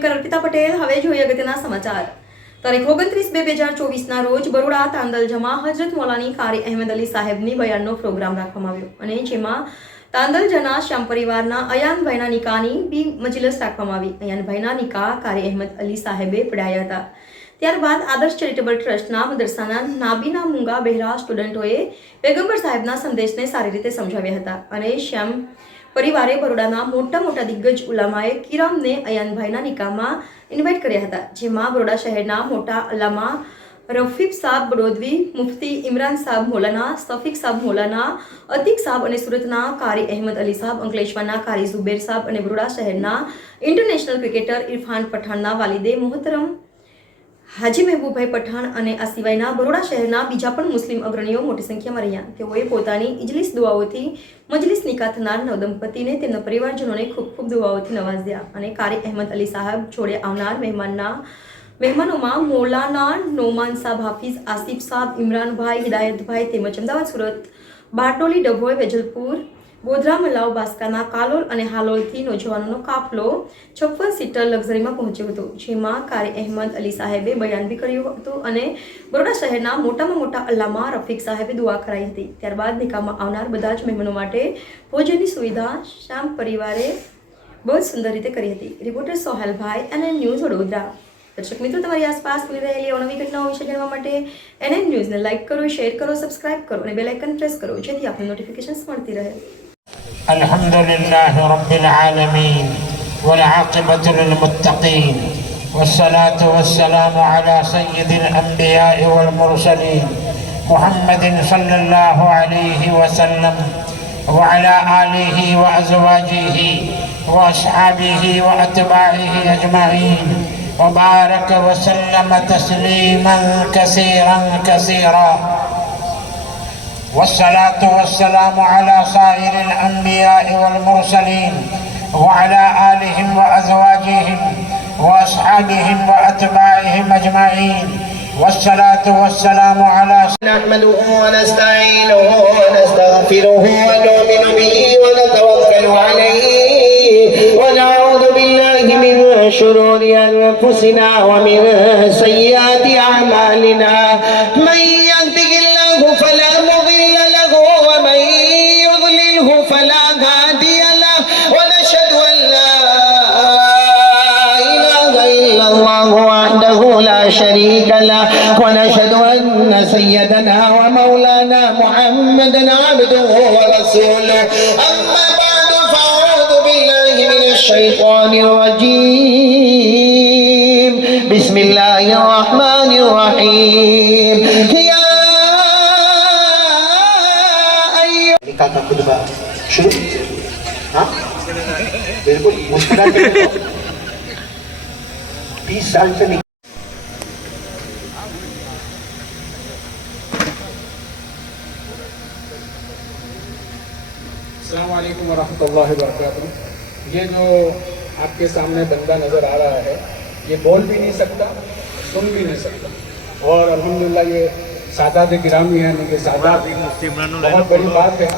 Anchor Arpita Patel. હવે જોઈએ અગત્યના સમાચાર। તારીખ 29/2/2024 રોજ બરોડા તાંદલજામાં હજરત મૌલાની કારી અહેમદ અલી સાહેબની બયાનનો પ્રોગ્રામ રાખવામાં આવ્યો અને જેમાં તાંદલજાના શ્યામ પરિવારના અયાનભાઈના નિકાહની બી મજલિસ રાખવામાં આવી। અયાનભાઈના નિકાહ કારી અહેમદ અલી સાહેબે પઢાયા હતા। ત્યારબાદ આદર્શ ચેરિટેબલ ટ્રસ્ટના મદરસાના નાબીના મૂંગા બહેરા સ્ટુડન્ટોએ પેગમ્બર સાહેબના સંદેશને સારી રીતે સમજાવ્યા હતા અને શ્યામ પરિવારે બરોડાના મોટા દિગ્ગજ ઉલામાએ કિરામને અયાનભાઈના નિકાહમાં ઇન્વાઇટ કર્યા હતા, જેમાં બરોડા શહેરના મોટા અલ્લામા રફીક સાહેબ બડોદવી, મુફતી ઇમરાન સાહેબ મૌલાના, સફીક સાહેબ મૌલાના, અતીક સાહેબ અને સુરતના કારી અહેમદ અલી સાહેબ, અંકલેશ્વરના કારી ઝુબેર સાહેબ અને બરોડા શહેરના ઇન્ટરનેશનલ ક્રિકેટર ઇરફાન પઠાણના વાલિદે મોહતરમ હાજી મહેબૂબભાઈ પઠાણ અને આ સિવાયના બરોડા શહેરના બીજા પણ મુસ્લિમ અગ્રણીઓ મોટી સંખ્યામાં રહ્યા। તેઓએ પોતાની ઇજલિસ દુઆઓથી મજલિસ નિકાહ થનાર નવદંપતિને તેમના પરિવારજનોને ખૂબ દુઆઓથી નવાજ્યા અને કારી અહેમદ અલી સાહેબ જોડે આવનાર મહેમાનોમાં મૌલાના નોમાન સાહેબ, હાફિઝ આસિફ સાહેબ, ઇમરાનભાઈ, હિદાયતભાઈ તેમજ અમદાવાદ, સુરત, બારડોલી, ડભોઈ, વેજલપુર, ગોધરા, મલાવ, બાસ્કાના, કાલોલ અને હાલોલથી નોજવાનોનો કાફલો 56 સીટર લક્ઝરીમાં પહોંચ્યો હતો, જેમાં કારી અહેમદ અલી સાહેબે બયાન બી કર્યું હતું અને બરોડા શહેરના મોટા અલ્લામા રફીક સાહેબે દુઆ કરાઈ હતી। ત્યારબાદ નિકાહમાં આવનાર બધા જ મહેમાનો માટે ભોજનની સુવિધા શ્યામ પરિવારે બહુ જ સુંદર રીતે કરી હતી। રિપોર્ટર સોહેલભાઈ, NN ન્યૂઝ, વડોદરા। દર્શક મિત્રો, તમારી આસપાસ બની રહેલી અવનવી ઘટનાઓ વિશે જાણવા માટે NN ન્યૂઝને લાઇક કરો, શેર કરો, સબસ્ક્રાઇબ કરો અને બેલ આઇકન પ્રેસ કરો, જેથી આપને નોટિફિકેશન્સ મળતી રહે। અલ્હમ્દુલિલ્લાહ રબ્બિલ આલમીન વલ આકિબતુ લિલ મુત્તકીન વસ્સલાતુ વસ્સલામુ અલા સય્યિદિલ અંબિયા'i વલ મુરસલીન મુહમ્મદિન સલ્લલ્લાહુ અલૈહિ વસલ્લમ وعلى آله وأزواجه وأصحابه وأتباعه أجمعين وبارك وسلم تسليما كثيرا والصلاة والسلام على سائر الأنبياء والمرسلين وعلى آلهم وأزواجهم وأصحابهم وأتباعهم أجمعين والصلاة والسلام على نحمده ونستعينه ونستغفره ونؤمن به ونتوكل عليه ونعوذ بالله من شرور أنفسنا ومن سيئات أعمالنا من يهده الله فلا مضل له ومن يضلله فلا هادي له ونشهد أن لا إله إلا الله وحده لا شريك له ونشهد أن سيدنا ومولانا محمدا عبده ورسوله أما بعد فأعوذ بالله من الشيطان الرجيم بسم الله الرحمن الرحيم يا أيها निकाह का खुतबा शुरू। हाँ बिल्कुल मुस्कुरा के 20 साल से अस्सलाम वालेकुम वरहमतुल्लाहि वबरकातुहू। ये जो आपके सामने बंदा नज़र आ रहा है, ये बोल भी नहीं सकता, सुन भी नहीं सकता, और अल्हम्दुलिल्लाह ये सादात गिरामी है, यानी कि सादात बहुत बड़ी बात है।